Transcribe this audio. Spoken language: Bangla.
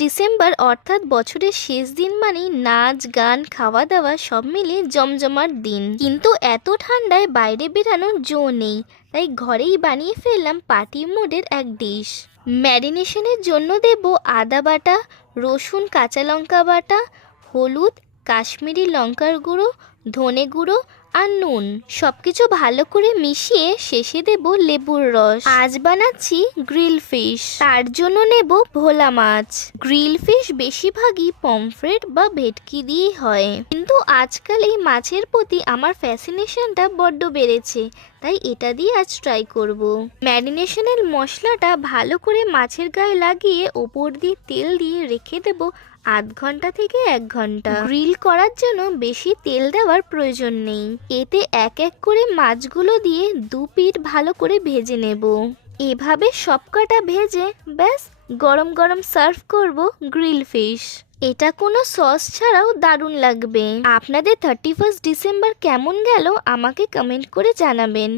ডিসেম্বর অর্থাৎ বছরের শেষ দিন মানেই নাচ গান খাওয়া দাওয়া সব মিলে জমজমাট দিন। কিন্তু এত ঠান্ডায় বাইরে বেরানোর জো নেই, তাই ঘরেই বানিয়ে ফেললাম পার্টি মোডের এক ডিশ। ম্যারিনেশনের জন্য দেব আদা বাটা, রসুন কাঁচা লঙ্কা বাটা, হলুদ, কাশ্মীরি লঙ্কার গুঁড়ো, ধনে গুঁড়ো আর নুন। সবকিছু ভালো করে মিশিয়ে শেষে দেব লেবুর রস। আজ বানাচ্ছি গ্রিল ফিশ, তার জন্য নেব ভোলা মাছ। গ্রিল ফিশ বেশিরভাগই পমফ্রেট বা ভেটকি দিয়েই হয়, কিন্তু আজকাল এই মাছের প্রতি আমার ফ্যাসিনেশনটা বড্ড বেড়েছে, তাই এটা দিয়ে আজ ট্রাই করব। ম্যারিনেশনের মশলাটা ভালো করে মাছের গায়ে লাগিয়ে ওপর দিয়ে তেল দিয়ে রেখে দেব আধ ঘন্টা থেকে 1 ঘন্টা। গ্রিল করার জন্য বেশি তেল দেওয়ার প্রয়োজন নেই, এতে এক এক করে মাছগুলো দিয়ে 2 পিঠ ভালো করে ভেজে নেব। এভাবে সবকটা ভেজে ব্যাস গরম গরম সার্ভ করব গ্রিল ফিশ। এটা কোনো সস ছাড়াও দারুণ লাগবে। আপনাদের 31 ডিসেম্বর কেমন গেল আমাকে কমেন্ট করে জানাবেন।